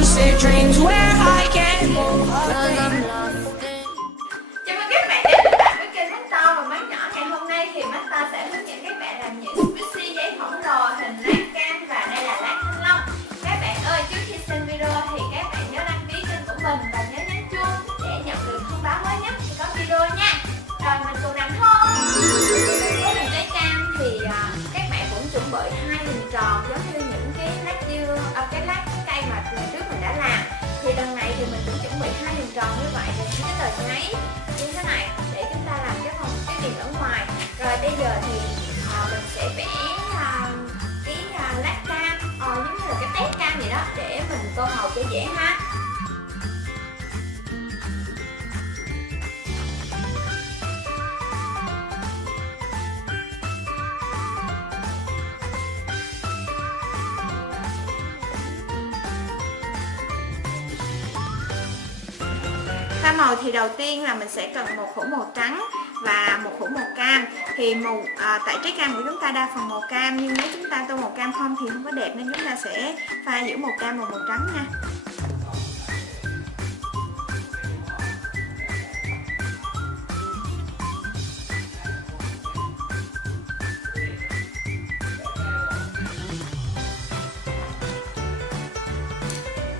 lucid dreams where I can move. Chào mừng các bạn đến với kênh Mắt To và Mắt Nhỏ. Ngày hôm nay thì Mắt To sẽ hướng dẫn các bạn làm những squishy giấy khổng lồ hình lát cam và đây là lát thanh long. Các bạn ơi, trước khi xem video thì các bạn nhớ đăng ký kênh của mình và nhớ nhấn chuông để nhận được thông báo mới nhất khi có video nha. Rồi mình cùng làm thôi. Với hình trái cam thì các bạn cũng chuẩn bị hai hình tròn giống như những cái lát dưa, cái lát cây mà lần trước mình đã làm. Thì lần này thì mình cũng chuẩn bị hai hình tròn như vậy và những cái tờ giấy như thế này để chúng ta làm cái viền ở ngoài. Rồi bây giờ thì mình sẽ vẽ cái lát cam giống như là cái tép cam vậy đó để mình tô màu cho dễ ha. Pha màu thì đầu tiên là mình sẽ cần một hũ màu trắng và một hũ màu cam. Thì tại trái cam của chúng ta đa phần màu cam, nhưng nếu chúng ta tô màu cam không thì không có đẹp, nên chúng ta sẽ pha giữa màu cam và màu trắng nha.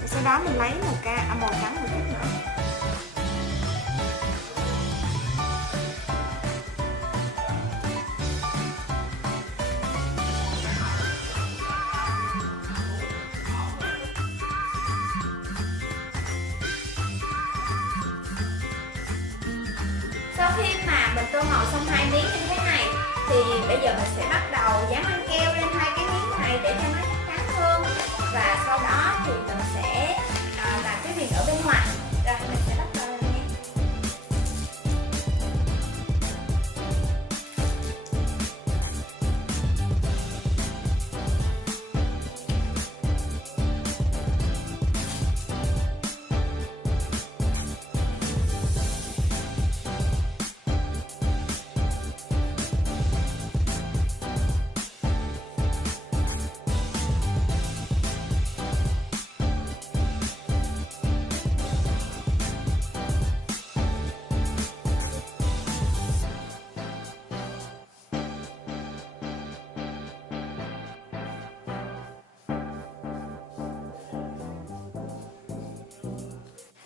Sau đó mình lấy màu trắng một chút nữa. Sau khi mà mình tô màu xong hai miếng như thế này thì bây giờ mình sẽ bắt đầu dán băng keo lên hai cái miếng này để cho nó chắc chắn hơn. Và sau đó thì mình sẽ làm cái viền ở bên ngoài. Rồi mình sẽ bắt đầu nha.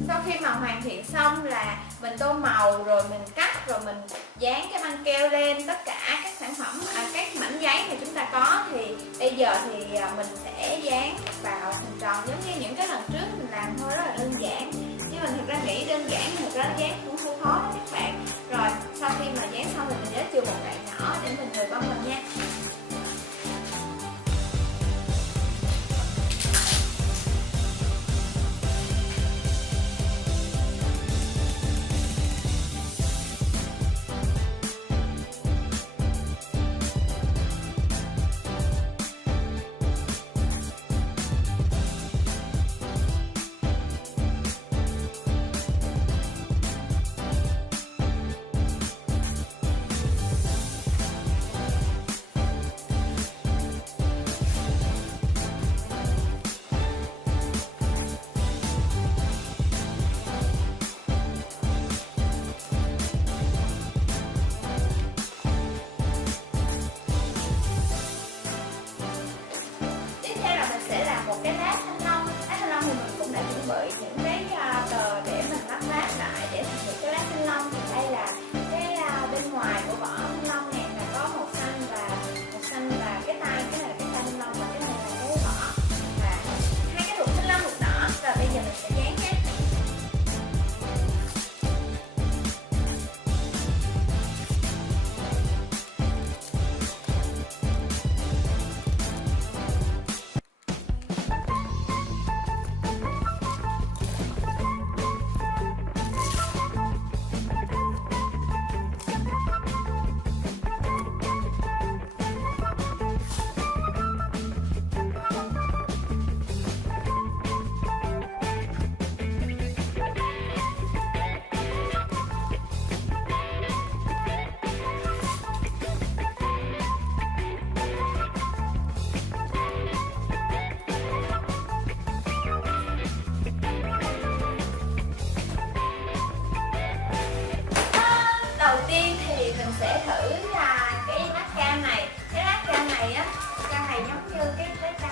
Sau khi mà hoàn thiện xong là mình tô màu rồi mình cắt rồi mình dán cái băng keo lên tất cả các sản phẩm, các mảnh giấy mà chúng ta có, thì bây giờ thì mình sẽ dán vào hình tròn giống như những cái lần trước mình làm thôi, rất là đơn giản. Nhưng mình thực ra nghĩ đơn giản, thực ra dán cũng không khó đó các bạn. Rồi sau khi mà dán xong thì mình nhớ chừa một đoạn nhỏ để mình thử bông mình nha. Một cái lát thanh long thì mình cũng đã chuẩn bị những cái tờ để mình lắp lát lại để thành được cái lát thanh long. Thì đây là cái bên ngoài của vỏ thanh long này là có màu xanh và cái tay, cái này là cái tay thanh long và cái này là cái vỏ, và hai cái ruột thanh long ruột đỏ. Và bây giờ mình sẽ dán nhé.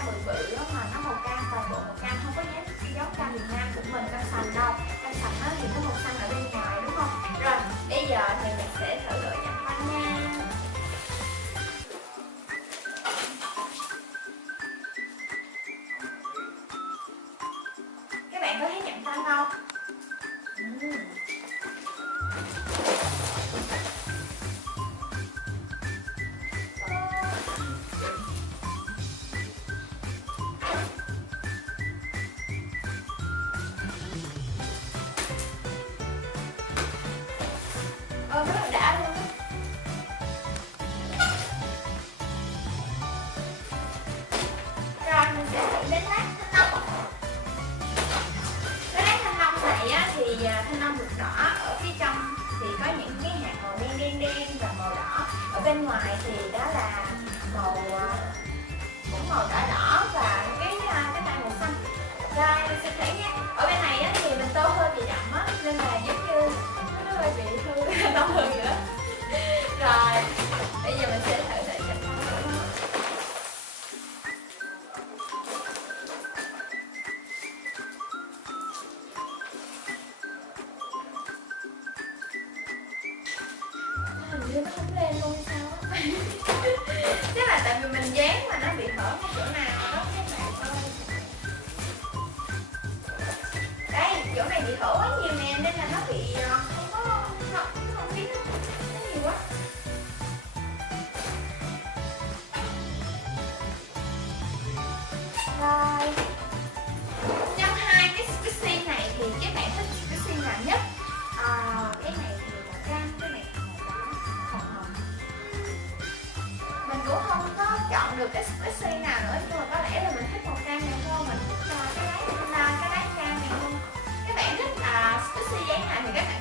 bự bự đó mà nó màu cam, toàn bộ màu cam, không có giống cam miền Nam của mình, cam sành đâu. Cam sành đó thì nó màu xanh ở bên ngoài đúng không? Rồi bây giờ thì mình sẽ thử lựa nhận phân nha. Các bạn có thấy nhận phân không? Rất là đã luôn á. Rồi mình sẽ thử đến lát thanh long. Cái lát thanh long này á, thì thanh long ruột đỏ ở phía trong thì có những cái hạt màu đen và màu đỏ. Ở bên ngoài thì đó là màu cũng màu đỏ đỏ và cái tay màu xanh. Rồi mình sẽ thử nha. Ở bên này á, thì mình tô hơi bị đậm á, nên là giống như nó hơi bị hư to hơn nữa. Rồi bây giờ mình sẽ thử để cho nó nữa. Hình như nó không lên luôn sao á. Chắc là tại vì mình dán mà nó bị hở cái chỗ nào đó các bạn ơi. Đây, chỗ này bị hở quá nhiều nè, nên là nó bị không biết nó nhiều quá. Rồi trong hai cái squishy này thì các bạn thích squishy nào nhất? Cái này thì màu cam, cái này màu đỏ, hồng hồng. Mình cũng không có chọn được cái squishy nào nữa, nhưng mà có lẽ là mình thích màu cam này hơn, mình thích cái lá cam này hơn. Các bạn thích squishy giấy nào thì các bạn